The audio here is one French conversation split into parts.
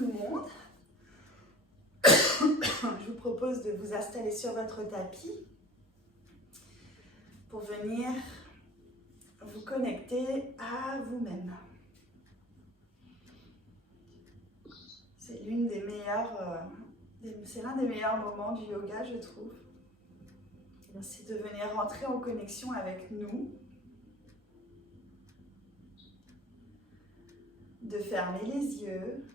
tout le monde. Je vous propose de vous installer sur votre tapis pour venir vous connecter à vous-même. C'est l'un des meilleurs moments du yoga, je trouve. C'est de venir rentrer en connexion avec nous, de fermer les yeux,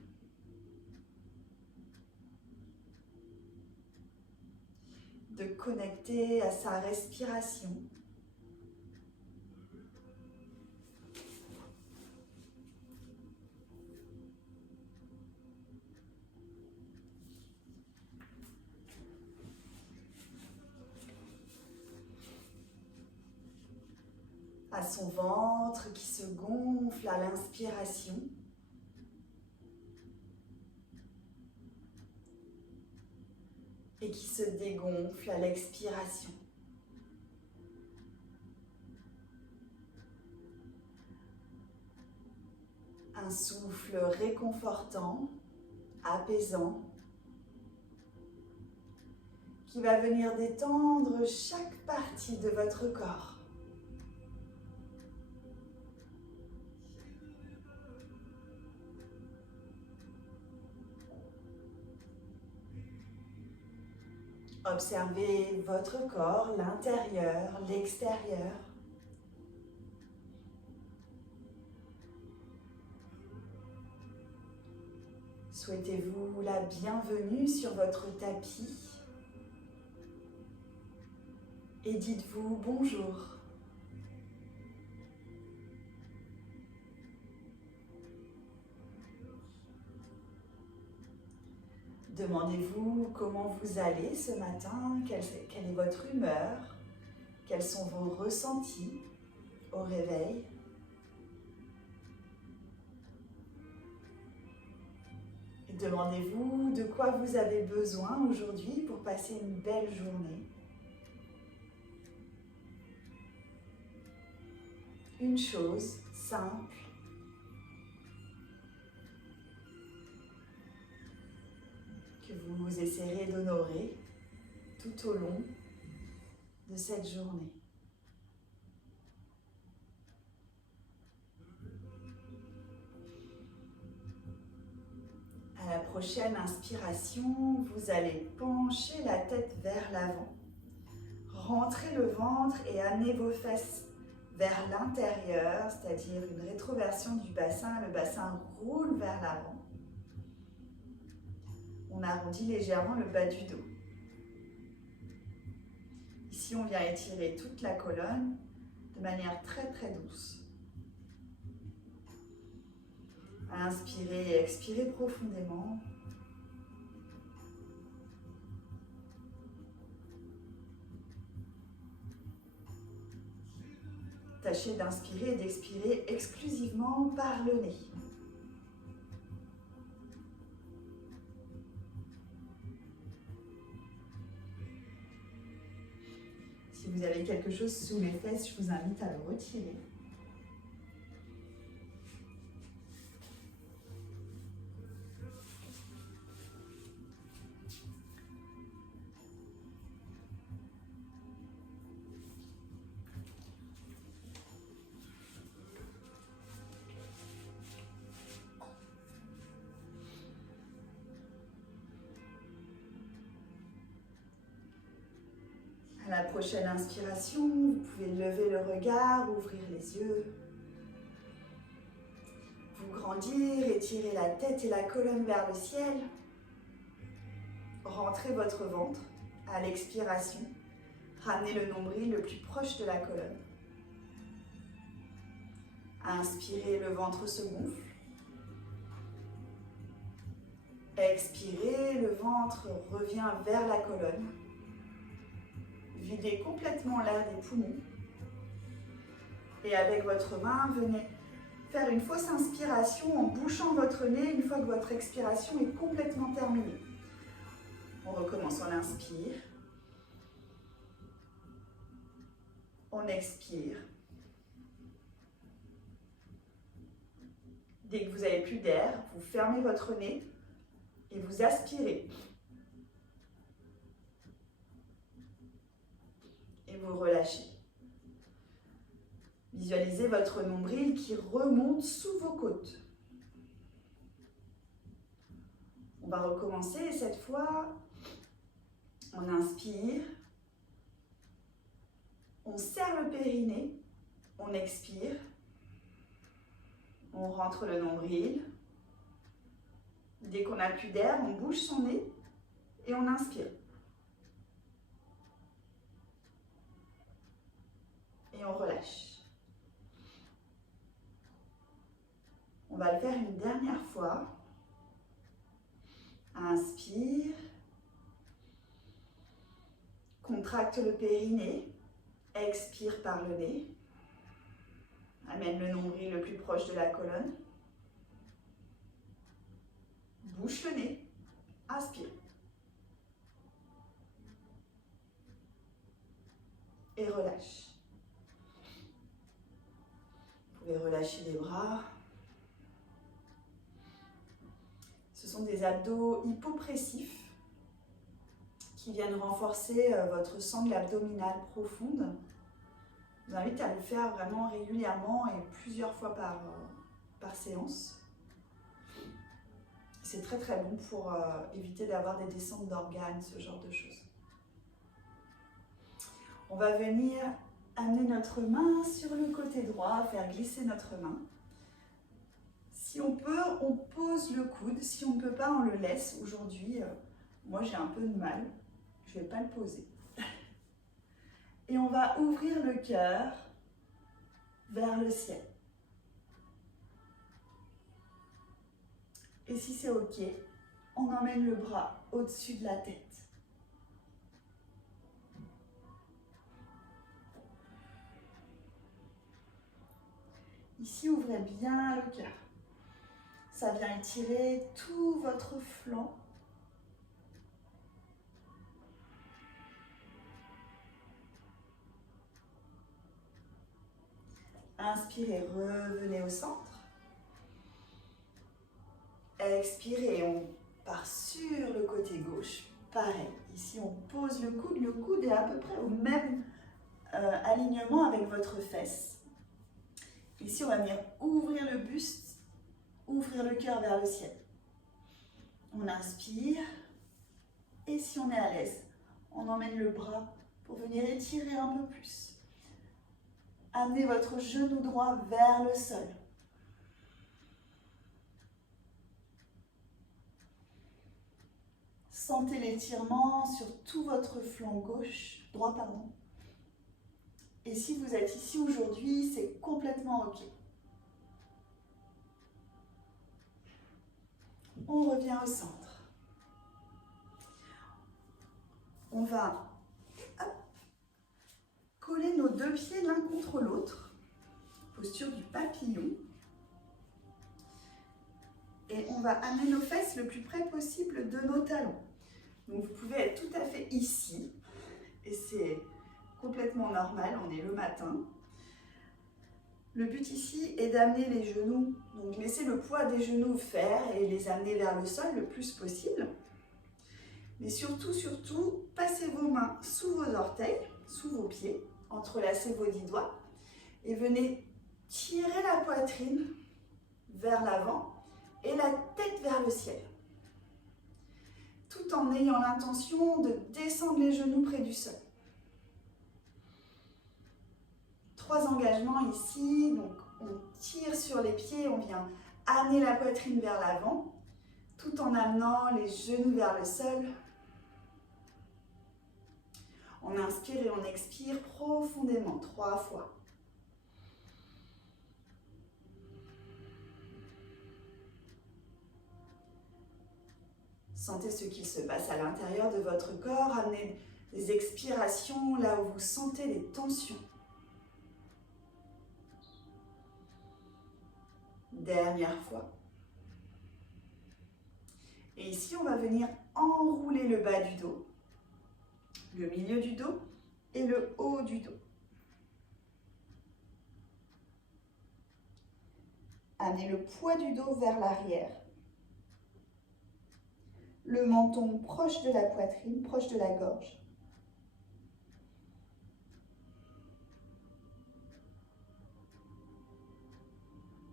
de connecter à sa respiration. À son ventre qui se gonfle à l'inspiration. Et qui se dégonfle à l'expiration. Un souffle réconfortant, apaisant, qui va venir détendre chaque partie de votre corps. Observez votre corps, l'intérieur, l'extérieur. Souhaitez-vous la bienvenue sur votre tapis et dites-vous bonjour. Demandez-vous comment vous allez ce matin, quelle est votre humeur, quels sont vos ressentis au réveil. Et demandez-vous de quoi vous avez besoin aujourd'hui pour passer une belle journée. Une chose simple, que vous essaierez d'honorer tout au long de cette journée. À la prochaine inspiration, vous allez pencher la tête vers l'avant, rentrer le ventre et amener vos fesses vers l'intérieur, c'est-à-dire une rétroversion du bassin. Le bassin roule vers l'avant. On arrondit légèrement le bas du dos. Ici, on vient étirer toute la colonne de manière très très douce. Inspirez et expirez profondément. Tâchez d'inspirer et d'expirer exclusivement par le nez. Si vous avez quelque chose sous les fesses, je vous invite à le retirer. À la prochaine inspiration, vous pouvez lever le regard, ouvrir les yeux. Vous grandir, étirer la tête et la colonne vers le ciel. Rentrez votre ventre à l'expiration. Ramenez le nombril le plus proche de la colonne. Inspirez, le ventre se gonfle. Expirez, le ventre revient vers la colonne. Videz complètement l'air des poumons. Et avec votre main, venez faire une fausse inspiration en bouchant votre nez une fois que votre expiration est complètement terminée. On recommence, on inspire. On expire. Dès que vous n'avez plus d'air, vous fermez votre nez, Et vous aspirez. Et vous relâchez. Visualisez votre nombril qui remonte sous vos côtes. On va recommencer. Cette fois, on inspire. On serre le périnée. On expire. On rentre le nombril. Dès qu'on n'a plus d'air, on bouge son nez et on inspire. Et on relâche. On va le faire une dernière fois. Inspire. Contracte le périnée. Expire par le nez. Amène le nombril le plus proche de la colonne. Bouche le nez. Inspire. Et relâche. Vous pouvez relâcher les bras. Ce sont des abdos hypopressifs qui viennent renforcer votre sangle abdominale profonde. Je vous invite à le faire vraiment régulièrement et plusieurs fois par séance. C'est très très bon pour éviter d'avoir des descentes d'organes, ce genre de choses. On va venir amener notre main sur le côté droit, faire glisser notre main. Si on peut, on pose le coude. Si on ne peut pas, on le laisse. Aujourd'hui, moi j'ai un peu de mal. Je ne vais pas le poser. Et on va ouvrir le cœur vers le ciel. Et si c'est OK, on emmène le bras au-dessus de la tête. Ici, ouvrez bien le cœur. Ça vient étirer tout votre flanc. Inspirez, revenez au centre. Expirez, on part sur le côté gauche. Pareil, ici on pose le coude est à peu près au même alignement avec votre fesse. Ici on va venir ouvrir le buste, ouvrir le cœur vers le ciel. On inspire, et si on est à l'aise, on emmène le bras pour venir étirer un peu plus. Amenez votre genou droit vers le sol. Sentez l'étirement sur tout votre flanc droit. Et si vous êtes ici aujourd'hui, c'est complètement OK. On revient au centre. On va coller nos deux pieds l'un contre l'autre. Posture du papillon. Et on va amener nos fesses le plus près possible de nos talons. Donc vous pouvez être tout à fait ici. Et c'est complètement normal, on est le matin. Le but ici est d'amener les genoux, donc laissez le poids des genoux faire et les amener vers le sol le plus possible. Mais surtout, passez vos mains sous vos orteils, sous vos pieds, entrelacez vos 10 doigts et venez tirer la poitrine vers l'avant et la tête vers le ciel. Tout en ayant l'intention de descendre les genoux près du sol. 3 engagements ici, donc on tire sur les pieds, on vient amener la poitrine vers l'avant, tout en amenant les genoux vers le sol. On inspire et on expire profondément, 3 fois. Sentez ce qu'il se passe à l'intérieur de votre corps. Amenez des expirations là où vous sentez les tensions. Dernière fois. Et ici, on va venir enrouler le bas du dos, le milieu du dos et le haut du dos. Amenez le poids du dos vers l'arrière. le menton proche de la poitrine, proche de la gorge.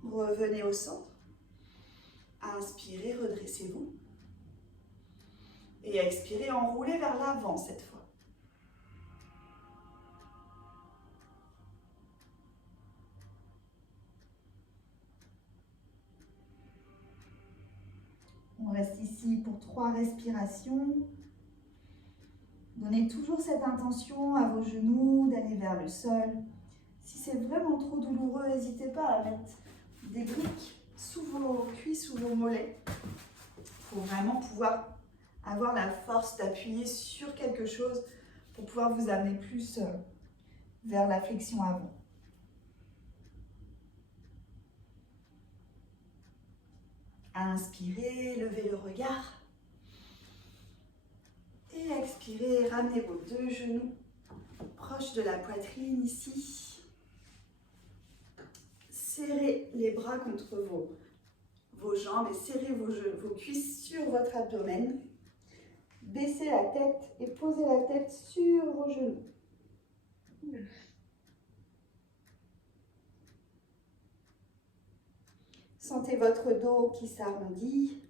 Revenez au centre. Inspirez, redressez-vous. Et expirez, enroulez vers l'avant cette fois. On reste ici pour 3 respirations. Donnez toujours cette intention à vos genoux d'aller vers le sol. Si c'est vraiment trop douloureux, n'hésitez pas à mettre des briques sous vos cuisses, sous vos mollets, pour vraiment pouvoir avoir la force d'appuyer sur quelque chose pour pouvoir vous amener plus vers la flexion avant. Inspirez, levez le regard. Et expirez, ramenez vos 2 genoux proches de la poitrine ici. Serrez les bras contre vos jambes et serrez vos cuisses sur votre abdomen. Baissez la tête et posez la tête sur vos genoux. Sentez votre dos qui s'arrondit.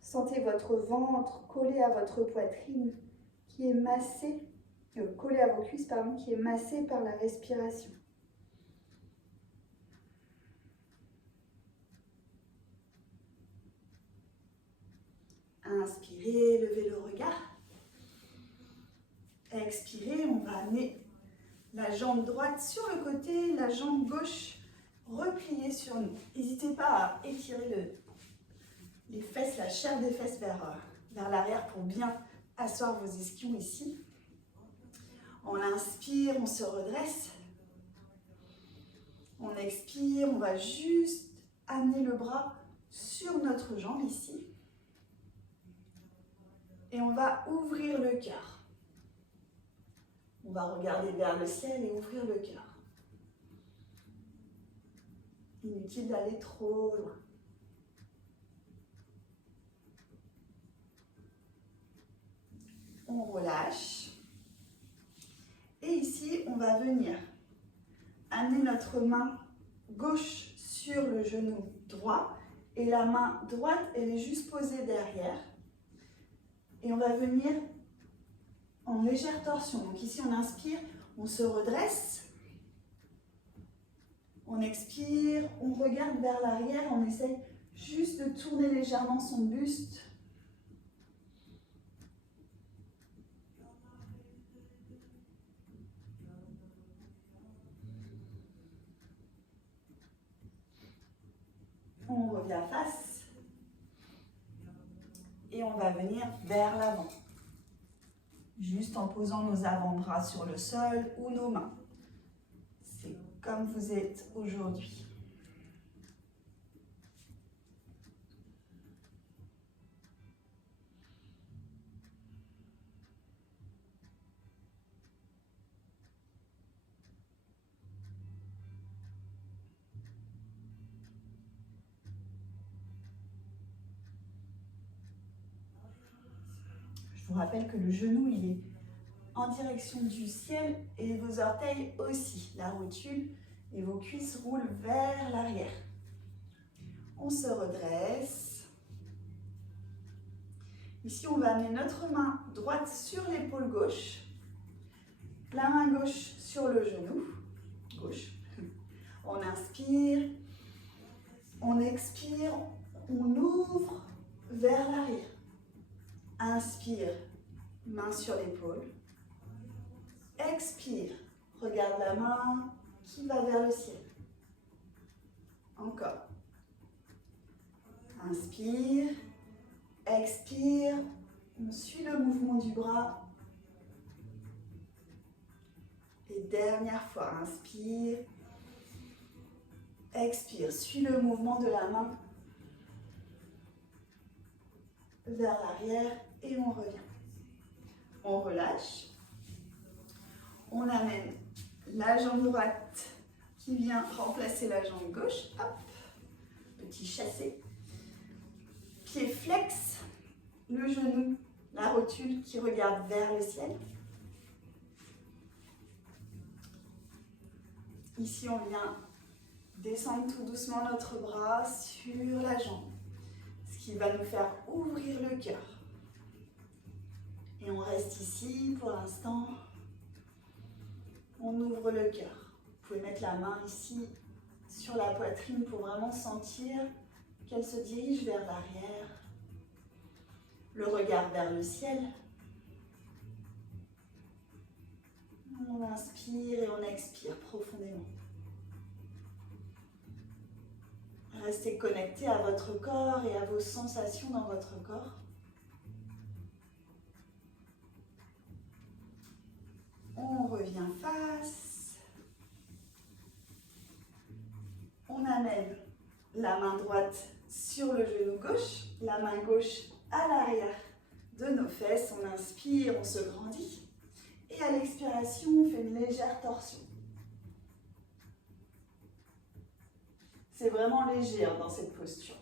Sentez votre ventre collé à votre poitrine qui est massé, collé à vos cuisses, pardon, qui est massé par la respiration. Inspirez, levez le regard. Expirez, on va amener la jambe droite sur le côté, la jambe gauche repliée sur nous. N'hésitez pas à étirer les fesses, la chair des fesses vers l'arrière pour bien asseoir vos ischions ici. On inspire, on se redresse. On expire, on va juste amener le bras sur notre jambe ici. Et on va ouvrir le cœur. On va regarder vers le ciel et ouvrir le cœur. Inutile d'aller trop loin. On relâche. Et ici, on va venir amener notre main gauche sur le genou droit. Et la main droite, elle est juste posée derrière. Et on va venir en légère torsion. Donc ici, on inspire, on se redresse. On expire, on regarde vers l'arrière, on essaye juste de tourner légèrement son buste. On revient face. Et on va venir vers l'avant. Juste en posant nos avant-bras sur le sol ou nos mains. C'est comme vous êtes aujourd'hui. Je vous rappelle que le genou, il est en direction du ciel et vos orteils aussi. La rotule et vos cuisses roulent vers l'arrière. On se redresse. Ici, on va amener notre main droite sur l'épaule gauche. La main gauche sur le genou gauche. On inspire. On expire. On ouvre vers l'arrière. Inspire, main sur l'épaule. Expire, regarde la main qui va vers le ciel. Encore. Inspire, expire, on suit le mouvement du bras. Et dernière fois, inspire, expire, suis le mouvement de la main vers l'arrière et on revient. On relâche. On amène la jambe droite qui vient remplacer la jambe gauche. Hop, petit chassé. Pied flex. le genou, la rotule qui regarde vers le ciel. Ici, on vient descendre tout doucement notre bras sur la jambe, ce qui va nous faire ouvrir le cœur. Et on reste ici pour l'instant. On ouvre le cœur. Vous pouvez mettre la main ici sur la poitrine pour vraiment sentir qu'elle se dirige vers l'arrière. Le regard vers le ciel. On inspire et on expire profondément. Restez connecté à votre corps et à vos sensations dans votre corps. On revient face. On amène la main droite sur le genou gauche, la main gauche à l'arrière de nos fesses. On inspire, on se grandit. Et à l'expiration, on fait une légère torsion. C'est vraiment léger dans cette posture.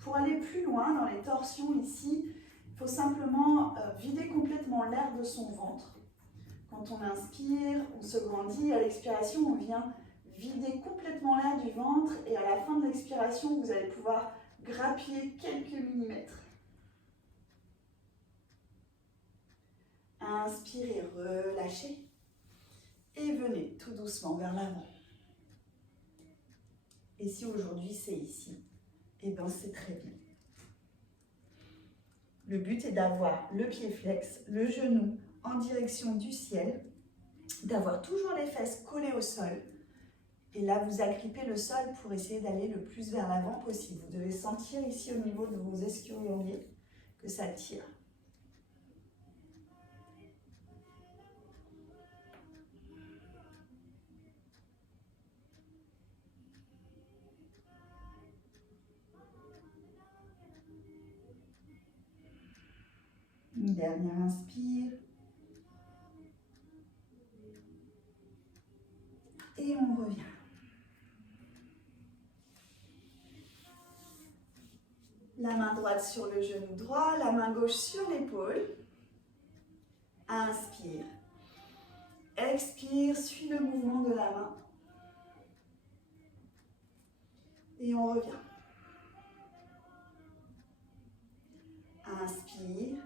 Pour aller plus loin dans les torsions ici, il faut simplement vider complètement l'air de son ventre. Quand on inspire, on se grandit. À l'expiration, on vient vider complètement l'air du ventre. Et à la fin de l'expiration, vous allez pouvoir grappiller quelques millimètres. Inspirez, relâchez. Et venez tout doucement vers l'avant. Et si aujourd'hui c'est ici, eh bien c'est très bien. Le but est d'avoir le pied flex, le genou en direction du ciel, d'avoir toujours les fesses collées au sol. Et là, vous agrippez le sol pour essayer d'aller le plus vers l'avant possible. Vous devez sentir ici au niveau de vos ischio-jambiers que ça tire. Une dernière inspire. Et on revient. La main droite sur le genou droit, la main gauche sur l'épaule. Inspire. Expire, suis le mouvement de la main. Et on revient. Inspire.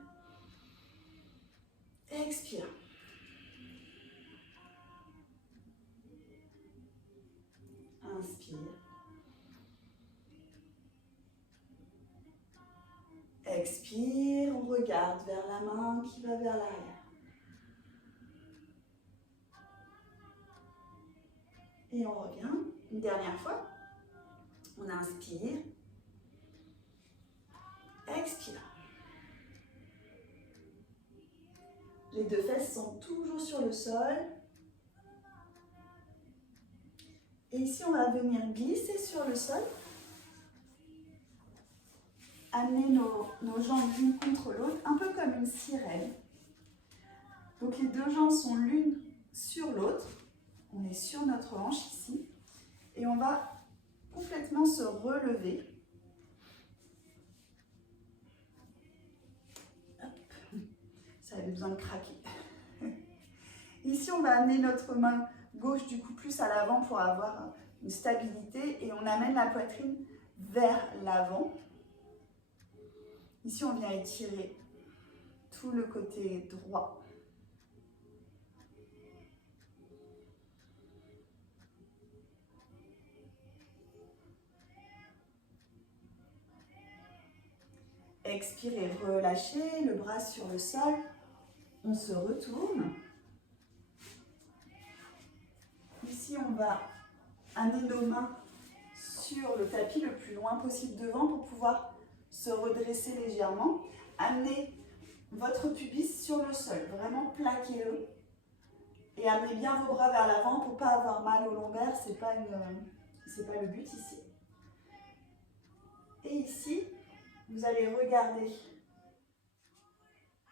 Expire. Inspire. Expire, on regarde vers la main qui va vers l'arrière. Et on revient. Une dernière fois. On inspire. Expire. Les deux fesses sont toujours sur le sol. Et ici, on va venir glisser sur le sol. Amener nos jambes l'une contre l'autre, un peu comme une sirène. Donc les deux jambes sont l'une sur l'autre. On est sur notre hanche ici. Et on va complètement se relever. Hop. Ça avait besoin de craquer. Ici, on va amener notre main gauche du coup plus à l'avant pour avoir une stabilité. Et on amène la poitrine vers l'avant. Ici, on vient étirer tout le côté droit. Expirez, relâchez le bras sur le sol. On se retourne. Ici, on va amener nos mains sur le tapis le plus loin possible devant pour pouvoir se redresser légèrement. Amenez votre pubis sur le sol, vraiment plaquez-le. Et amenez bien vos bras vers l'avant pour ne pas avoir mal au lombaire, c'est pas le but ici. Et ici, vous allez regarder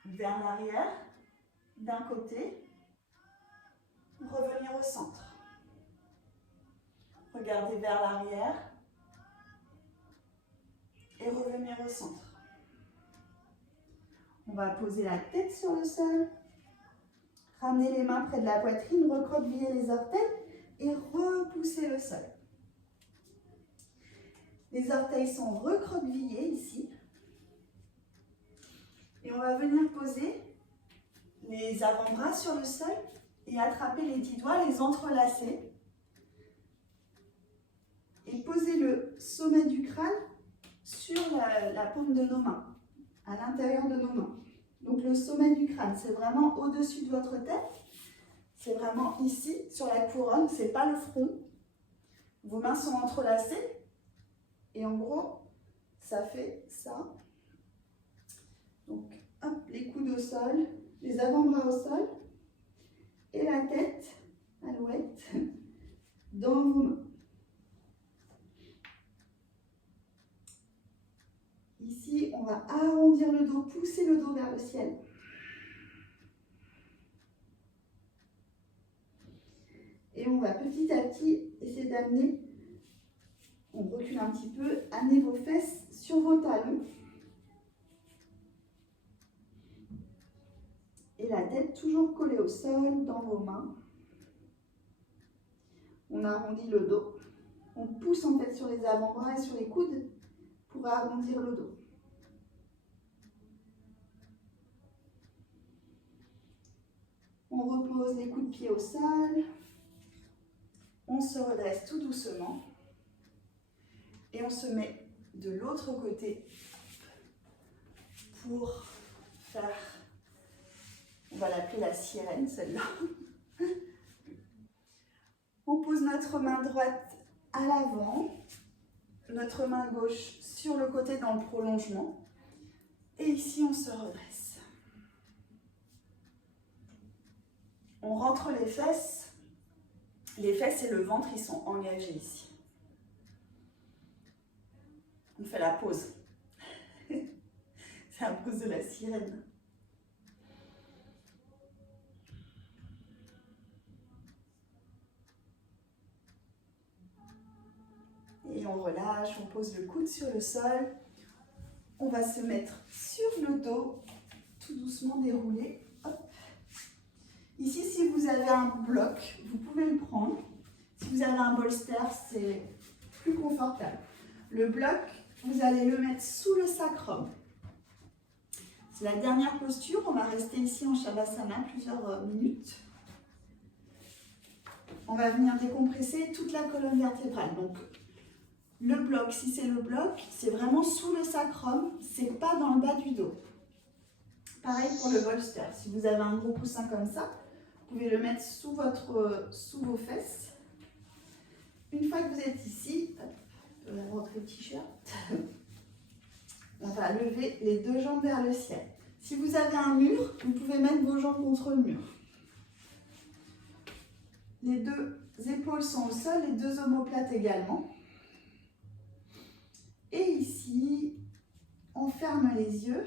vers l'arrière, d'un côté, revenir au centre. Regardez vers l'arrière et revenir revenir au centre. On va poser la tête sur le sol. Ramener les mains près de la poitrine, recroqueviller les orteils et repousser le sol. Les orteils sont recroquevillés ici. Et on va venir poser les avant-bras sur le sol et attraper les 10 doigts, les entrelacer. Et poser le sommet du crâne sur la paume de nos mains, à l'intérieur de nos mains. Donc le sommet du crâne, c'est vraiment au-dessus de votre tête. C'est vraiment ici, sur la couronne, c'est pas le front. Vos mains sont entrelacées. Et en gros, ça fait ça. Donc, hop, les coudes au sol, les avant-bras au sol. Et la tête, alouette, dans vos mains. Ici, on va arrondir le dos, pousser le dos vers le ciel. Et on va petit à petit essayer d'amener, on recule un petit peu, amener vos fesses sur vos talons. Et la tête toujours collée au sol, dans vos mains. On arrondit le dos. On pousse en fait sur les avant-bras et sur les coudes pour arrondir le dos. On repose les coups de pied au sol. On se redresse tout doucement. Et on se met de l'autre côté pour faire, on va l'appeler la sirène celle-là. On pose notre main droite à l'avant, notre main gauche sur le côté dans le prolongement. Et ici, on se redresse. On rentre les fesses. Les fesses et le ventre, ils sont engagés ici. On fait la pause. C'est la pause de la sirène. Et on relâche, on pose le coude sur le sol. On va se mettre sur le dos, tout doucement déroulé. Hop. Ici, si vous avez un bloc, vous pouvez le prendre. Si vous avez un bolster, c'est plus confortable. Le bloc, vous allez le mettre sous le sacrum. C'est la dernière posture. On va rester ici en Shavasana plusieurs minutes. On va venir décompresser toute la colonne vertébrale. Donc, le bloc, si c'est le bloc, c'est vraiment sous le sacrum, c'est pas dans le bas du dos. Pareil pour le bolster. Si vous avez un gros coussin comme ça, vous pouvez le mettre sous vos fesses. Une fois que vous êtes ici, hop, je vais rentrer le t-shirt. On va lever les deux jambes vers le ciel. Si vous avez un mur, vous pouvez mettre vos jambes contre le mur. Les deux épaules sont au sol, les deux omoplates également. Et ici, on ferme les yeux.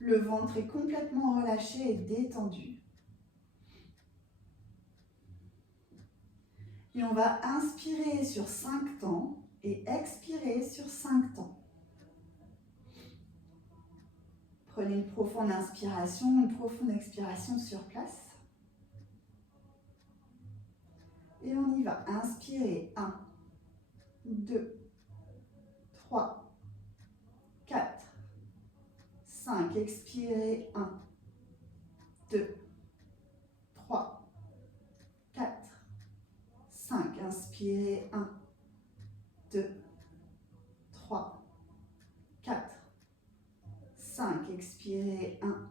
Le ventre est complètement relâché et détendu. Et on va inspirer sur 5 temps et expirer sur 5 temps. Prenez une profonde inspiration, une profonde expiration sur place. Et on y va. Inspirez. 1, 2, 3, 4, 5. Expirez. 1, 2, 3, 4, 5. Inspirez. 1, 2, 3, 4, 5. Expirez. 1,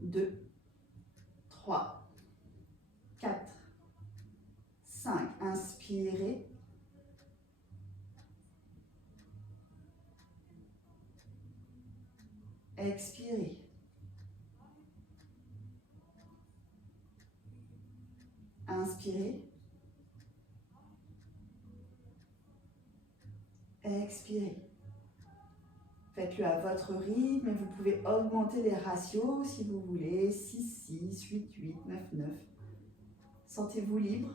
2, 3, 4, 5. Inspirez. Expirez. Inspirez. Expirez. Faites-le à votre rythme et vous pouvez augmenter les ratios si vous voulez. 6, 6, 8, 8, 9, 9. Sentez-vous libre.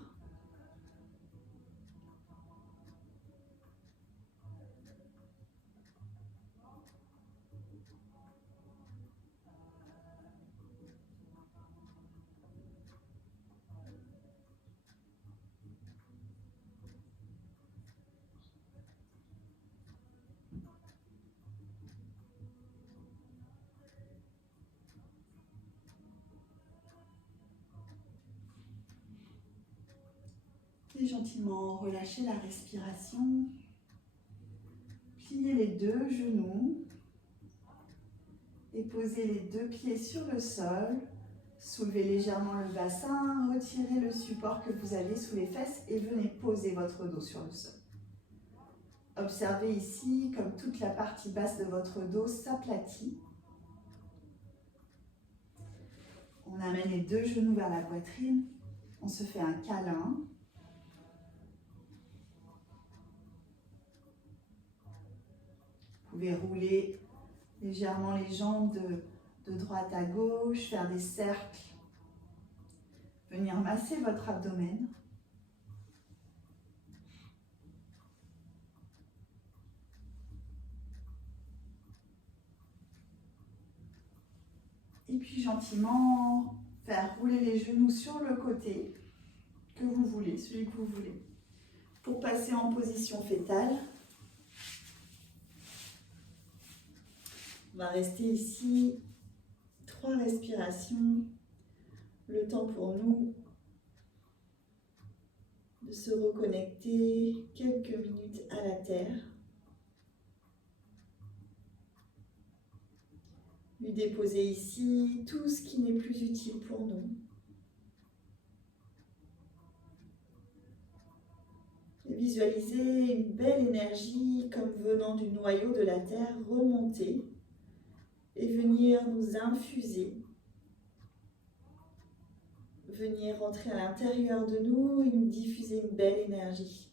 Puis gentiment relâchez la respiration. Pliez les deux genoux et posez les deux pieds sur le sol. Soulevez légèrement le bassin, retirez le support que vous avez sous les fesses et venez poser votre dos sur le sol. Observez ici comme toute la partie basse de votre dos s'aplatit. On amène les deux genoux vers la poitrine. On se fait un câlin. Vous pouvez rouler légèrement les jambes de droite à gauche, faire des cercles. Venir masser votre abdomen. Et puis gentiment faire rouler les genoux sur le côté que vous voulez, celui que vous voulez. Pour passer en position fétale, on va rester ici 3 respirations, le temps pour nous de se reconnecter quelques minutes à la terre. Lui déposer ici tout ce qui n'est plus utile pour nous. Et visualiser une belle énergie comme venant du noyau de la terre remonter et venir nous infuser. Venir rentrer à l'intérieur de nous et nous diffuser une belle énergie.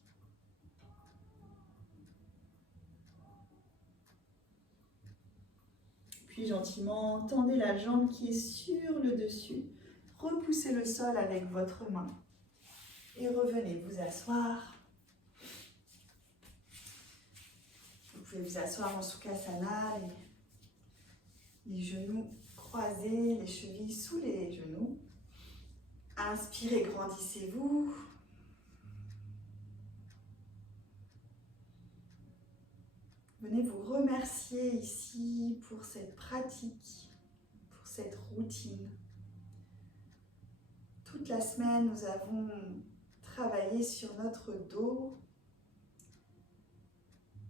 Puis gentiment, tendez la jambe qui est sur le dessus. Repoussez le sol avec votre main. Et revenez vous asseoir. Vous pouvez vous asseoir en Sukhasana, les genoux croisés, les chevilles sous les genoux. Inspirez, grandissez-vous. Venez vous remercier ici pour cette pratique, pour cette routine. Toute la semaine, nous avons travaillé sur notre dos.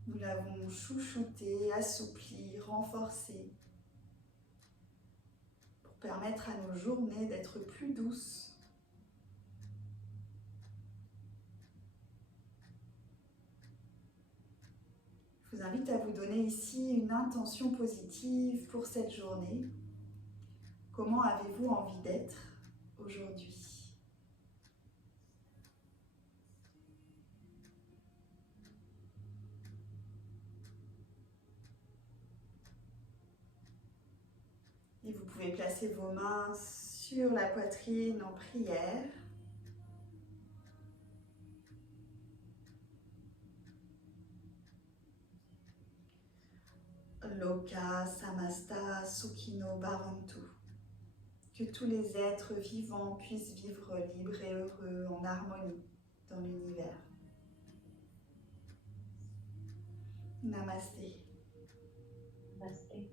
Nous l'avons chouchouté, assoupli, renforcé pour permettre à nos journées d'être plus douces. Je vous invite à vous donner ici une intention positive pour cette journée. Comment avez-vous envie d'être aujourd'hui ? Et vous pouvez placer vos mains sur la poitrine en prière. Loka Samasta Sukhino Bhavantu. Que tous les êtres vivants puissent vivre libres et heureux en harmonie dans l'univers. Namasté. Namasté.